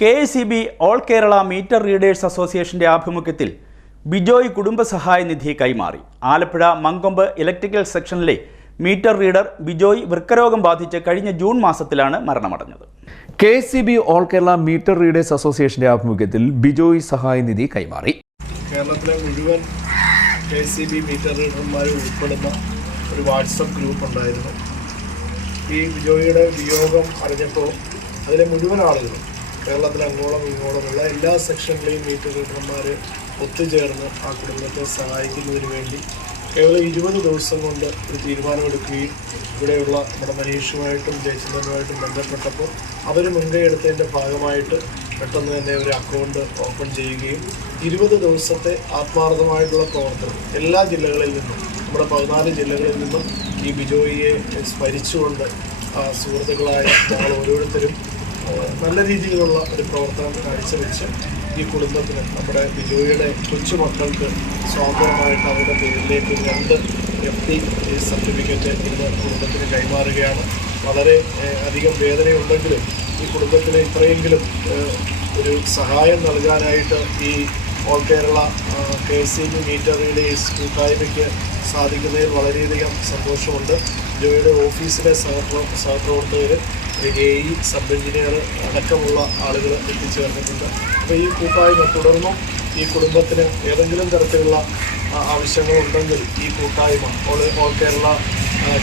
K A C B all Kerala meter readers അസോസിയേഷന്റെ ആഭിമുഖ്യത്തിൽ ബിജോയ് കുടുംബസഹായ നിധി കൈമാറി. ആലപ്പുഴ മങ്കൊമ്പ് ഇലക്ട്രിക്കൽ സെക്ഷനിലെ മീറ്റർ റീഡർ ബിജോയ് വൃക്കരോഗം ബാധിച്ച് കഴിഞ്ഞ ജൂൺ മാസത്തിലാണ് മരണമടഞ്ഞത്. K C B all Kerala meter readers അസോസിയേഷന്റെ ആഭിമുഖ്യത്തിൽ ബിജോയ് സഹായ നിധി കൈമാറി. കേരളത്തിലെ മുഴുവൻ കെ സി ബി മീറ്റർ റീഡർമാരും ഉൾപ്പെടുന്ന ഒരു വാട്സപ്പ് ഗ്രൂപ്പ് ഉണ്ടായിരുന്നു. ഈ ബിജോയിയുടെ വിയോഗം അറിഞ്ഞപ്പോൾ അതിലെ മുഴുവൻ ആളുകളും കേരളത്തിലെ അങ്ങോളം ഇങ്ങോളമുള്ള എല്ലാ സെക്ഷനിലെയും വീട്ടു റീഡർമാർ ഒത്തുചേർന്ന് ആ കുടുംബത്തെ സഹായിക്കുന്നതിന് വേണ്ടി കേവലം ഇരുപത് ദിവസം കൊണ്ട് ഒരു തീരുമാനമെടുക്കുകയും ഇവിടെയുള്ള നമ്മുടെ മനീഷുമായിട്ടും ജയചന്ദ്രനുമായിട്ടും ബന്ധപ്പെട്ടപ്പോൾ അവർ മുൻകൈ എടുത്തതിന്റെ ഭാഗമായിട്ട് പെട്ടെന്ന് തന്നെ ഒരു അക്കൗണ്ട് ഓപ്പൺ ചെയ്യുകയും ഇരുപത് ദിവസത്തെ ആത്മാർത്ഥമായിട്ടുള്ള പ്രവർത്തനം എല്ലാ ജില്ലകളിൽ നിന്നും നമ്മുടെ പതിനാല് ജില്ലകളിൽ നിന്നും ഈ ബിജോയിയെ സ്മരിച്ചുകൊണ്ട് സുഹൃത്തുക്കളായ ഞങ്ങൾ ഓരോരുത്തരും നല്ല രീതിയിലുള്ള ഒരു പ്രവർത്തനം കാഴ്ചവെച്ച് ഈ കുടുംബത്തിന് നമ്മുടെ ബിജോയിയുടെ കൊച്ചുമക്കൾക്ക് സ്വാതന്ത്ര്യമായിട്ട് അവരുടെ പേരിലേക്ക് രണ്ട് എഫ് ഡി സർട്ടിഫിക്കറ്റ് ഇന്ന് കുടുംബത്തിന് കൈമാറുകയാണ്. വളരെ അധികം വേദനയുണ്ടെങ്കിലും ഈ കുടുംബത്തിന് ഇത്രയെങ്കിലും ഒരു സഹായം നൽകാനായിട്ട് ഈ all Kerala K C B meter readers കൂട്ടായ്മയ്ക്ക് സാധിക്കുന്നതിൽ വളരെയധികം സന്തോഷമുണ്ട്. ജോയുടെ ഓഫീസിലെ സഹപ്ര സഹപ്രവർത്തകർ എ ഇ സബ് എഞ്ചിനീയർ അടക്കമുള്ള ആളുകൾ എത്തിച്ചേർന്നിട്ടുണ്ട്. അപ്പോൾ ഈ കൂട്ടായ്മ തുടർന്നും ഈ കുടുംബത്തിന് ഏതെങ്കിലും തരത്തിലുള്ള ആവശ്യങ്ങളുണ്ടെങ്കിൽ ഈ കൂട്ടായ്മ all all Kerala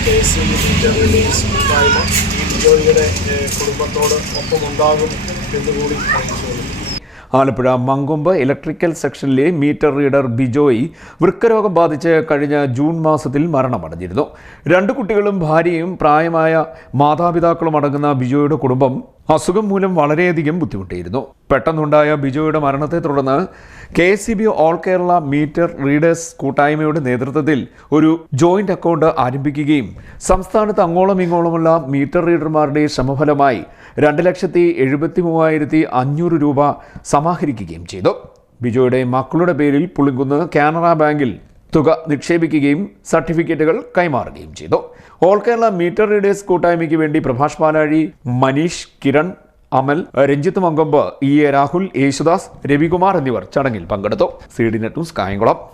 K S C meter release കൂട്ടായ്മ ഈ ഏഹ്, കുടുംബത്തോട് ഒപ്പമുണ്ടാകും എന്നുകൂടി അറിയിച്ചുകൊള്ളുന്നു. ആലപ്പുഴ മങ്കൊമ്പ് ഇലക്ട്രിക്കൽ സെക്ഷനിലെ മീറ്റർ റീഡർ ബിജോയ് വൃക്കരോഗം ബാധിച്ച് കഴിഞ്ഞ ജൂൺ മാസത്തിൽ മരണമടഞ്ഞിരുന്നു. രണ്ട് കുട്ടികളും ഭാര്യയും പ്രായമായ മാതാപിതാക്കളും അടങ്ങുന്ന ബിജോയുടെ കുടുംബം അസുഖം മൂലം വളരെയധികം ബുദ്ധിമുട്ടിയിരുന്നു. പെട്ടെന്നുണ്ടായ ബിജോയുടെ മരണത്തെ തുടർന്ന് K C B all Kerala meter readers കൂട്ടായ്മയുടെ നേതൃത്വത്തിൽ ഒരു ജോയിന്റ് അക്കൗണ്ട് ആരംഭിക്കുകയും സംസ്ഥാനത്ത് അങ്ങോളം ഇങ്ങോളമുള്ള മീറ്റർ റീഡർമാരുടെ ശ്രമഫലമായി രണ്ട് ലക്ഷത്തി എഴുപത്തി മൂവായിരത്തി അഞ്ഞൂറ് രൂപ സമാഹരിക്കുകയും ചെയ്തു. ബിജോയുടെ മക്കളുടെ പേരിൽ പുളിങ്കുന്ന് കാനറ ബാങ്കിൽ തുക നിക്ഷേപിക്കുകയും സർട്ടിഫിക്കറ്റുകൾ കൈമാറുകയും ചെയ്തു. ഓൾ കേരള മീറ്റർ റീഡേഴ്സ് കൂട്ടായ്മയ്ക്ക് വേണ്ടി പ്രഭാഷ് പാലാഴി മനീഷ് കിരൺ അമൽ രഞ്ജിത്ത് മങ്കൊമ്പ് ഇ എ രാഹുൽ യേശുദാസ് രവികുമാർ എന്നിവർ ചടങ്ങിൽ പങ്കെടുത്തു. C D net news Kayamkulam.